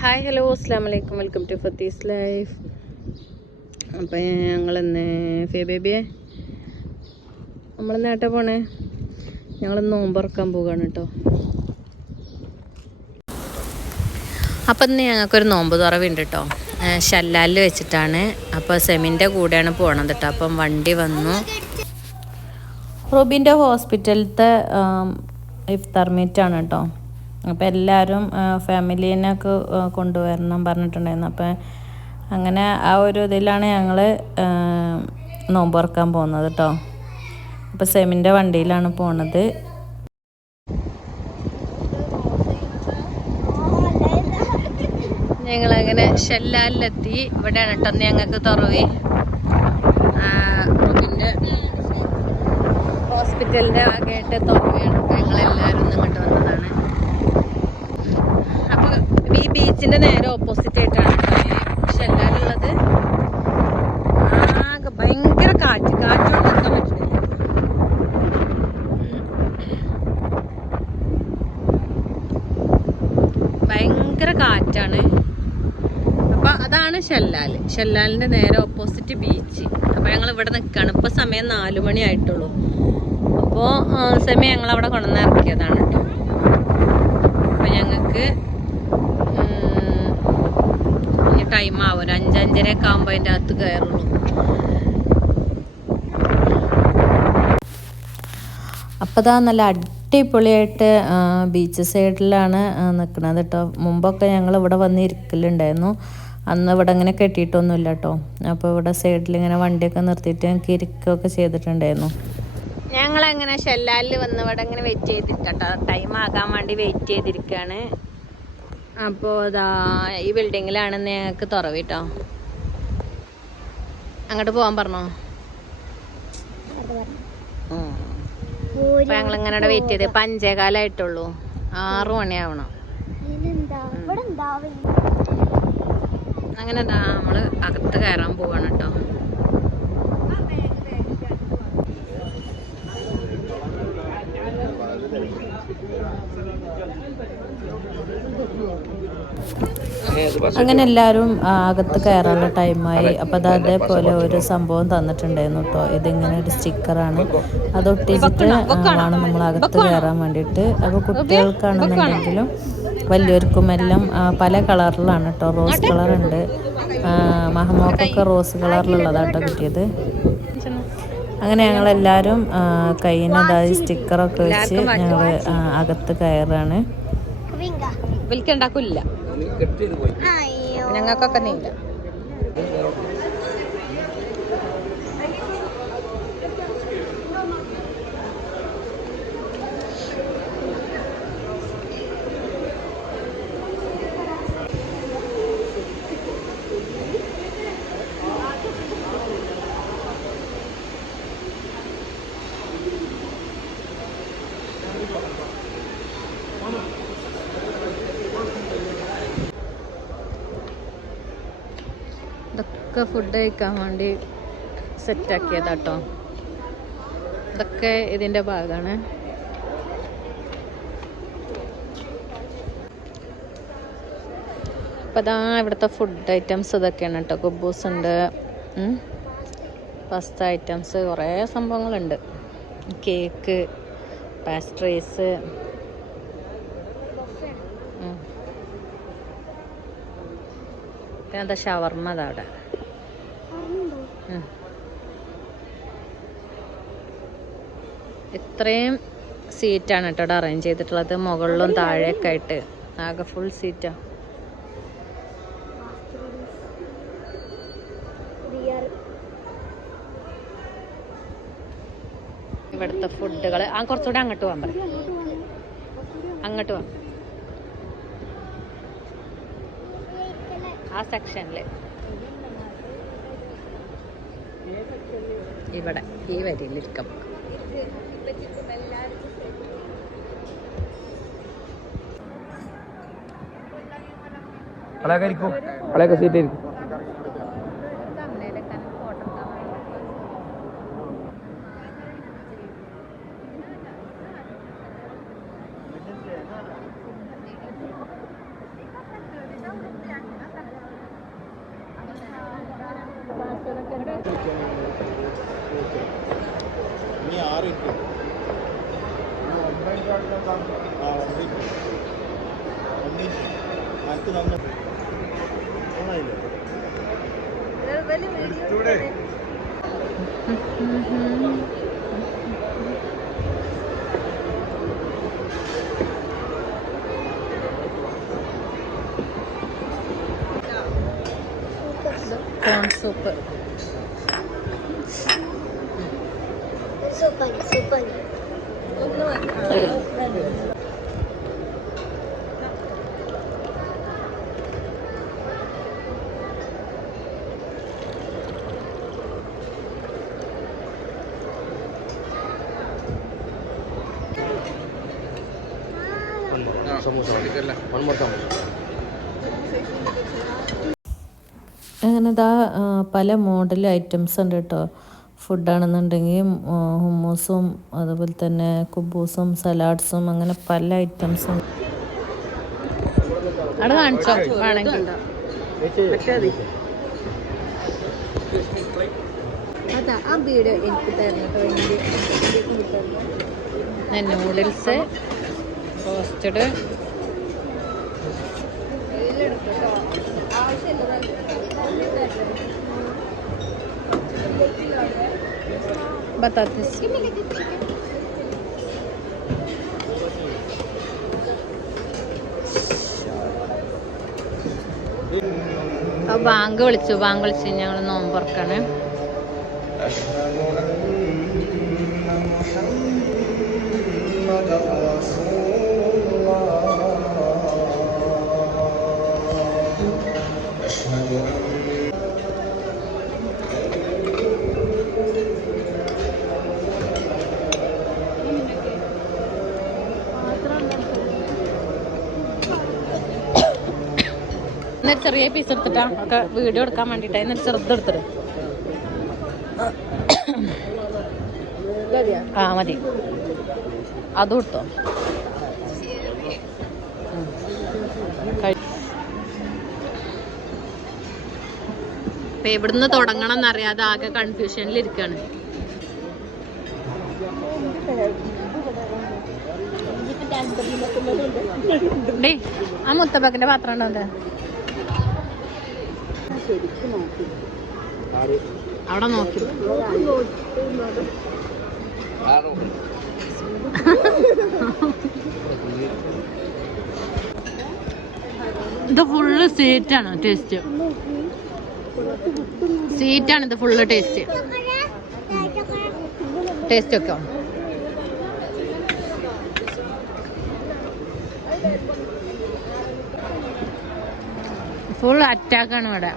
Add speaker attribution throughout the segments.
Speaker 1: Hi hello അസ്സാം വലൈക്കും welcome to ഫത്തീസ് life. അപ്പം ഞങ്ങളിന്ന് ഫേ ബേബിയെ നമ്മൾ നേട്ടെ പോണേ? ഞങ്ങൾ നോമ്പുറക്കാൻ പോവുകയാണ് കേട്ടോ. അപ്പം ഇന്ന് ഞങ്ങൾക്കൊരു നോമ്പ് തുറവുണ്ട് കേട്ടോ. ഷല്ലാലിൽ വെച്ചിട്ടാണ്. അപ്പോൾ സെമിന്റെ കൂടെയാണ് പോണത് കേട്ടോ. അപ്പം വണ്ടി വന്നു. റൂബിന്റെ ഹോസ്പിറ്റലത്തെ ഇഫ്താർ മീറ്റാണ് കേട്ടോ. അപ്പോൾ എല്ലാവരും ഫാമിലീനൊക്കെ കൊണ്ടുവരണം പറഞ്ഞിട്ടുണ്ടായിരുന്നു. അപ്പം അങ്ങനെ ആ ഒരു ഇതിലാണ് ഞങ്ങൾ നോമ്പ് തുറക്കാൻ പോകുന്നത് കേട്ടോ അപ്പോൾ സെമിന്റെ വണ്ടിയിലാണ് പോണത്. ഞങ്ങളങ്ങനെ ഷെല്ലാലിലെത്തി. ഇവിടെയാണ് കേട്ടോ ഞങ്ങൾക്ക് തുറവി. ഹോസ്പിറ്റലിന്റെ ഭാഗമായിട്ട് തുറവിയാണ്. ഞങ്ങളെല്ലാവരും ഒന്ന് ഇങ്ങോട്ട് വന്നതാണ് അപ്പൊ ബീച്ചിന്റെ നേരെ ഓപ്പോസിറ്റ് ആയിട്ടാണ് പക്ഷെ എല്ലാവരും ഉള്ളത് ആകെ ഭയങ്കര കാറ്റ്. കാറ്റോണ്ട് നിൽക്കാൻ പറ്റില്ല ഭയങ്കര കാറ്റാണ്. അപ്പൊ അതാണ് ഷെല്ലാൽ ഷെല്ലാലിന്റെ നേരെ ഓപ്പോസിറ്റ് ബീച്ച് അപ്പൊ ഞങ്ങൾ ഇവിടെ നിൽക്കുകയാണ് ഇപ്പൊ സമയം നാലു മണി ആയിട്ടുള്ളൂ. അപ്പോ സമയം ഞങ്ങൾ അവിടെ കൊണ്ടുവന്ന് ഇറക്കിയതാണ് കേട്ടോ. അപ്പൊ ഞങ്ങൾക്ക് ടൈം ആവും ഒരു അഞ്ചഞ്ചര ഒക്കെ ആകുമ്പോൾ അതിന്റെ അകത്ത് കയറുള്ളൂ അപ്പോൾ അതാ നല്ല അടിപൊളിയായിട്ട് ബീച്ച് സൈഡിലാണ് നിൽക്കുന്നത് കേട്ടോ മുമ്പൊക്കെ ഞങ്ങൾ ഇവിടെ വന്ന് ഇരിക്കലുണ്ടായിരുന്നു. അന്ന് ഇവിടെ ഇങ്ങനെ കെട്ടിയിട്ടൊന്നുമില്ല കേട്ടോ അപ്പോൾ ഇവിടെ സൈഡിൽ ഇങ്ങനെ വണ്ടിയൊക്കെ നിർത്തിയിട്ട് ഞങ്ങൾക്ക് ഇരിക്കുകയൊക്കെ ചെയ്തിട്ടുണ്ടായിരുന്നു. ഞങ്ങളങ്ങനെ ഷെല്ലാലിൽ വന്ന് ഇവിടെ ഇങ്ങനെ വെയിറ്റ് ചെയ്തിരിക്കട്ടോ ടൈം ആകാൻ വേണ്ടി വെയിറ്റ് ചെയ്തിരിക്കുകയാണ് അപ്പോൾ ഇതാ ഈ ബിൽഡിങ്ങിലാണ് ഞങ്ങൾക്ക് തുറവ് കേട്ടോ അങ്ങോട്ട് പോകാൻ പറഞ്ഞോ? അപ്പൊ ഞങ്ങൾ ഇങ്ങനെ വെയിറ്റ് ചെയ്ത്? ഇപ്പൊ അഞ്ചേകാലായിട്ടുള്ളൂ ആറു മണിയാവണം. അങ്ങനെ നമ്മൾ അകത്ത് കയറാൻ പോവാണ് കേട്ടോ അങ്ങനെ എല്ലാവരും അകത്ത് കയറാനുള്ള ടൈമായി അപ്പോൾ അത്. അതേപോലെ ഒരു സംഭവം തന്നിട്ടുണ്ടായിരുന്നു കേട്ടോ ഇതിങ്ങനെ ഒരു സ്റ്റിക്കറാണ് അത് ഒട്ടിച്ചിട്ട് ആണ് നമ്മൾ അകത്ത് കയറാൻ വേണ്ടിയിട്ട്. അപ്പോൾ കുട്ടികൾക്കാണെന്നുണ്ടെങ്കിലും വലിയവർക്കും എല്ലാം പല കളറിലാണ് കേട്ടോ റോസ് കളറുണ്ട്. മഹമോക്കൊക്കെ റോസ് കളറിലുള്ളതാട്ടോ കിട്ടിയത്. അങ്ങനെ ഞങ്ങളെല്ലാവരും അതായത് സ്റ്റിക്കറൊക്കെ വെച്ച് ഞങ്ങൾ അകത്ത് കയറാണ്. വിൽക്കുണ്ടാക്കില്ല. ഞങ്ങൾക്കൊക്കെ നീല ഇതൊക്കെ ഫുഡ് കഴിക്കാൻ വേണ്ടി സെറ്റാക്കിയതാട്ടോ ഇതൊക്കെ ഇതിന്റെ ഭാഗമാണ് അപ്പം അതാ ഇവിടുത്തെ ഫുഡ് ഐറ്റംസ് ഇതൊക്കെയാണ് കേട്ടോ കുബൂസ് ഉണ്ട് പസ്ത ഐറ്റംസ് കുറേ സംഭവങ്ങളുണ്ട്. കേക്ക് പാസ്ട്രീസ് എന്താ ഷവർമ്മ അതവിടെ ഇത്രയും സീറ്റാണ് കേട്ടോ അറേഞ്ച് ചെയ്തിട്ടുള്ളത്. മുകളിലും താഴെയൊക്കെ ആയിട്ട്. ആകെ ഫുൾ സീറ്റാ ഇവിടുത്തെ ഫുഡുകൾ ആ കുറച്ചുകൂടെ അങ്ങോട്ട് പോകാൻ പറയും അങ്ങോട്ട് പോകാം ആ സെക്ഷനിൽ ഇവിടെ ഈ വരിയിൽ
Speaker 2: അളയൊക്കെ ഇരിക്കും അളയൊക്കെ സീറ്റ് ഇരിക്കും
Speaker 3: ഇനി ആറ് ഇട്ടു ആ ഒന്നിട്ടു
Speaker 1: അങ്ങനെ ദാ പല മോഡൽ ഐറ്റംസ് ഉണ്ട് കേട്ടോ ഫുഡാണെന്നുണ്ടെങ്കിൽ ഹുമ്മൂസും അതുപോലെ തന്നെ കുബൂസും സലാഡ്സും അങ്ങനെ പല ഐറ്റംസും അവിടെ കാണിച്ചോ? വേണമെങ്കിൽ
Speaker 4: അതാ ആ വീഡിയോ എനിക്ക് തരണം കേട്ടോ
Speaker 1: നൂഡിൽസ് റോസ്റ്റഡ് ബത്താത്തിസ് ബാങ്ക് വിളിച്ചു ബാങ്ക് വിളിച്ച് ഞങ്ങൾ നോമ്പുറക്കാണ് എന്നൊരു ചെറിയ പീസ് എടുത്തിട്ടാ ഒക്കെ വീഡിയോ എടുക്കാൻ വേണ്ടിട്ടാ. എന്നൊരു ചെറുതെടുത്തിട്ട് ആ മതി. അതും എടുത്തോ. അപ്പൊ എവിടുന്ന് തുടങ്ങണം എന്നറിയാതെ ആകെ കൺഫ്യൂഷനിൽ ഇരിക്കാണ്. ആ മുത്തപ്പക്കിന്റെ പാത്രം ഉണ്ടോ അത്? അവിടെ നോക്കി. ഇത് ഫുള്ള് സ്വീറ്റാണ് ടേസ്റ്റ് സ്വീറ്റാണ് ഇത് ഫുള്ള് ടേസ്റ്റ് ടേസ്റ്റ് ഒക്കെ ഫുൾ അറ്റാക്കാണ് ഇവിടെ.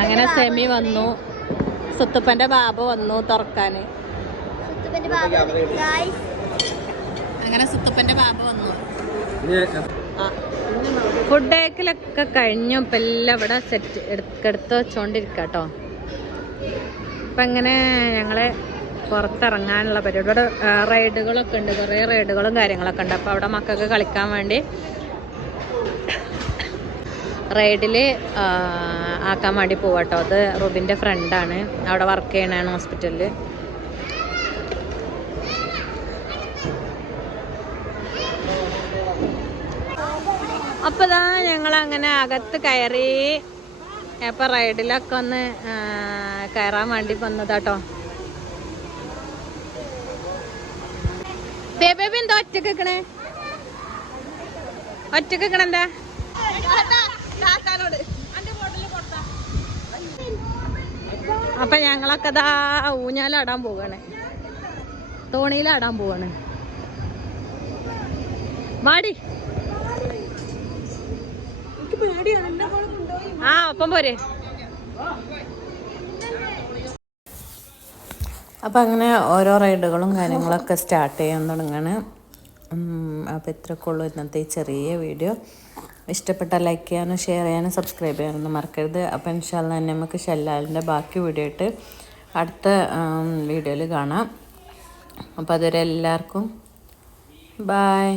Speaker 1: അങ്ങനെ സെമി വന്നു. സുത്തുപ്പന്റെ ബാബ വന്നു തുറക്കാന്. അങ്ങനെ സുത്തുപ്പന്റെ ബാബ വന്നു. ഫുഡ് ഡേക്കിലൊക്കെ കഴിഞ്ഞു. ഇപ്പം എല്ലാം ഇവിടെ സെറ്റ് എടുത്ത് വെച്ചോണ്ടിരിക്കാട്ടോ അപ്പം അങ്ങനെ ഞങ്ങളെ പുറത്തിറങ്ങാനുള്ള പരിപാടി. ഇവിടെ റൈഡുകളൊക്കെ ഉണ്ട്. കുറേ റൈഡുകളും കാര്യങ്ങളൊക്കെ ഉണ്ട്. അപ്പോൾ അവിടെ മക്കൾക്ക് കളിക്കാൻ വേണ്ടി റൈഡിൽ ആക്കാൻ വേണ്ടി പോവാട്ടോ. അത് റുബിന്റെ ഫ്രണ്ടാണ്. അവിടെ വർക്ക് ചെയ്യണതാണ് ഹോസ്പിറ്റലിൽ അപ്പോൾ ഇതാ ഞങ്ങൾ അങ്ങനെ അകത്ത് കയറി അപ്പോൾ റൈഡിലൊക്കെ ഒന്ന് കയറാൻ വേണ്ടി വന്നതാട്ടോ. ബേബേബി എന്താ ഒറ്റയ്ക്ക് നിക്കണ എന്താ? അപ്പൊ ഞങ്ങളൊക്കെ ദാ ഊഞ്ഞാലാടാൻ പോവാണ്. തോണിയിലാടാൻ പോവാണ്. മാടി ആ ഒപ്പം പോരെ. അപ്പം അങ്ങനെ ഓരോ റൈഡുകളും കാര്യങ്ങളൊക്കെ സ്റ്റാർട്ട് ചെയ്യാൻ തുടങ്ങാണ്. അപ്പം ഇത്രക്കുള്ളൂ ഇന്നത്തെ ചെറിയ വീഡിയോ. ഇഷ്ടപ്പെട്ട ലൈക്ക് ചെയ്യാനും ഷെയർ ചെയ്യാനും സബ്സ്ക്രൈബ് ചെയ്യാനൊന്നും മറക്കരുത്. അപ്പോൾ തന്നെ നമുക്ക് ഷെല്ലാലിന്റെ ബാക്കി വീഡിയോ ആയിട്ട് അടുത്ത വീഡിയോയിൽ കാണാം. അപ്പോൾ അതുവരെ എല്ലാവർക്കും
Speaker 5: ബായ്